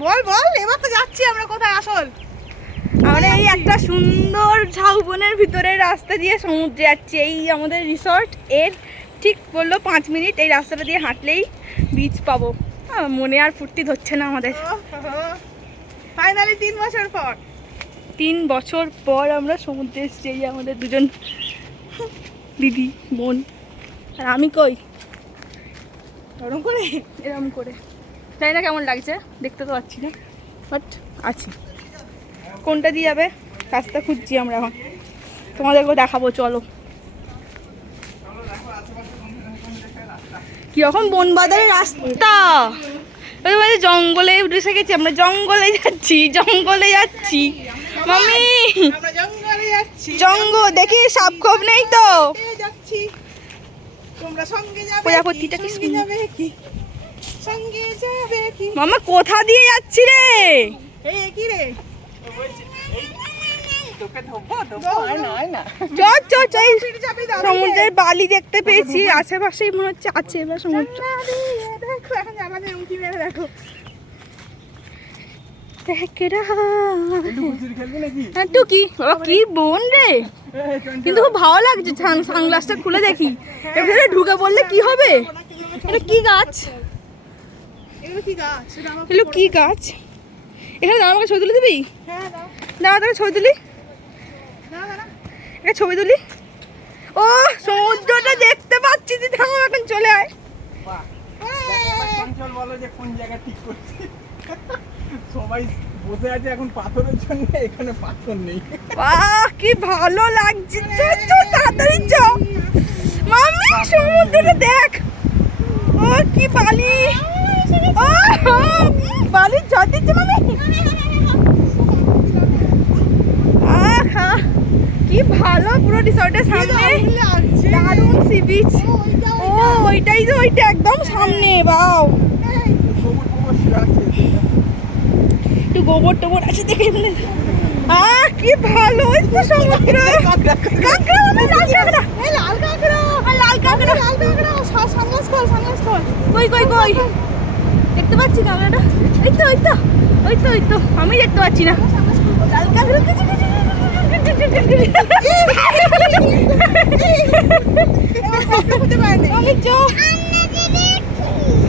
বল বল এবার তো যাচ্ছি আমরা কোথায় আসল? আমরা এই একটা সুন্দর ঝাউবনের ভিতরে রাস্তা দিয়ে সমুদ্রে যাচ্ছি। এই আমাদের রিসর্ট এর ঠিক বলল পাঁচ মিনিট। এই রাস্তাটা দিয়ে হাঁটলেই বিচ পাবো। মনে আর ফুর্তি ধরছে না আমাদের। ফাইনালি তিন বছর পর। তিন বছর পর আমরা সমুদ্রে এসেছি এই আমাদের দুজন দিদি বোন। আর আমি কই? ওরকম করে? এরকম করে। জানি না কেমন লাগছে দেখতে তো পাচ্ছি না বাট আছি। কোনটা দিয়ে যাবে? রাস্তা খুঁজছি আমরা এখন। তোমাদেরকেও দেখাবো চলো। কীরকম বনবাজারের রাস্তা! মানে জঙ্গলে উঠে গেছি আমরা জঙ্গলে যাচ্ছি জঙ্গলে যাচ্ছি। মামি জঙ্গলে দেখি সাপ খোপ নেই তো। যাচ্ছি তোমরা সঙ্গে যাবে প্রজাপতিটা কি? সঙ্গে যাবে কি? মামা কোথা দিয়ে যাচ্ছি রে? এই কি রে? সমুদ্রের বালি দেখতে পেয়েছি আশেপাশেই মনে হচ্ছে আছে এবার সমুদ্র। দেখো এখন আমাদের উঁকি মেরে দেখো। দেখেরা কি? বাবা কি বোন রে? কিন্তু খুব ভালো লাগছে সানগ্লাসটা খুলে দেখি। এর ভেতরে ঢুকে পড়লে কি হবে? এটা কি গাছ? এগুলো কি গাছ? এখানে দাঁড়া আমাকে ছবি তুলে দিবি? হ্যাঁ দাও দাঁড়া দাঁড়া ছবি তুলি। একটা ছবি তুলি। ও সমুদ্রটা দেখতে পাচ্ছি তুই থামো এখন চলে আয়। চঞ্চল বলো যে কোন জায়গা ঠিক করছি? সবাই বসে আছে এখন পাথরের জন্য এখানে পাথর নেই। বাহ কি ভালো লাগছে। চ তাড়াতাড়ি চ। মাম্মি সমুদ্রটা দেখ। ও কি বালি ও বালি ঝড় দিচ্ছে মামি আহা কি ভালো পুরো রিসর্টের সামনে দারুণ সি বিচ ও ওইটাই তো ওইটা একদম সামনে বাও একটু গোবর টোবর আছে দেখে আহ কি ভালো ওই তো সমুদ্র কাঁকড়া মানে লাল কাঁকড়া লাল কাঁকড়া লাল কাঁকড়া লাল কাঁকড়া সানগ্লাস কর সানগ্লাস কর কই কই কই দেখতে পাচ্ছি কাঁকড়াটা এই তো ওই তো ওই তো ওই তো আমি দেখতে পাচ্ছি না লাল কাঁকড়া কিছু কিছু হতে পারে না আমি চো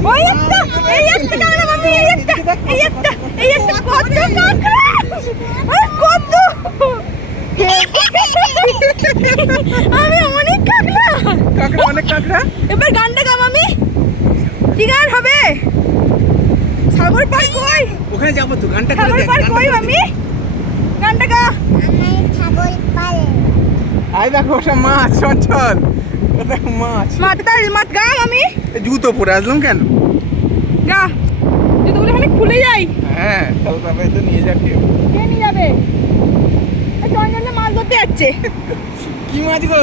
ওই একটা এই একটা কাঁকড়া মামি এই একটা এই একটা এই একটা কত কাঁকড়া আর কত আমি অনেক কাঁকড়া? কাঁকড়া অনেক কাঁকড়া এবার গানটা গাম আমি কি গান হবে? সাগর পার কই? ওখানে যাব তো গানটা সাগর পার কই আমি গানটা গা আই দেখো ওটা মাছ চঞ্চল ওটা মাছ। মাতাল মাত গা আমি? জুতো পরে আসলাম কেন? গা। জুতোগুলো খালি খুলে যাই। হ্যাঁ তাহলে তারপরে তো নিয়ে যাক কেউ। কে নিয়ে যাবে? চঞ্চলে মাছ ধরতে যাচ্ছে। কি মাছ গো?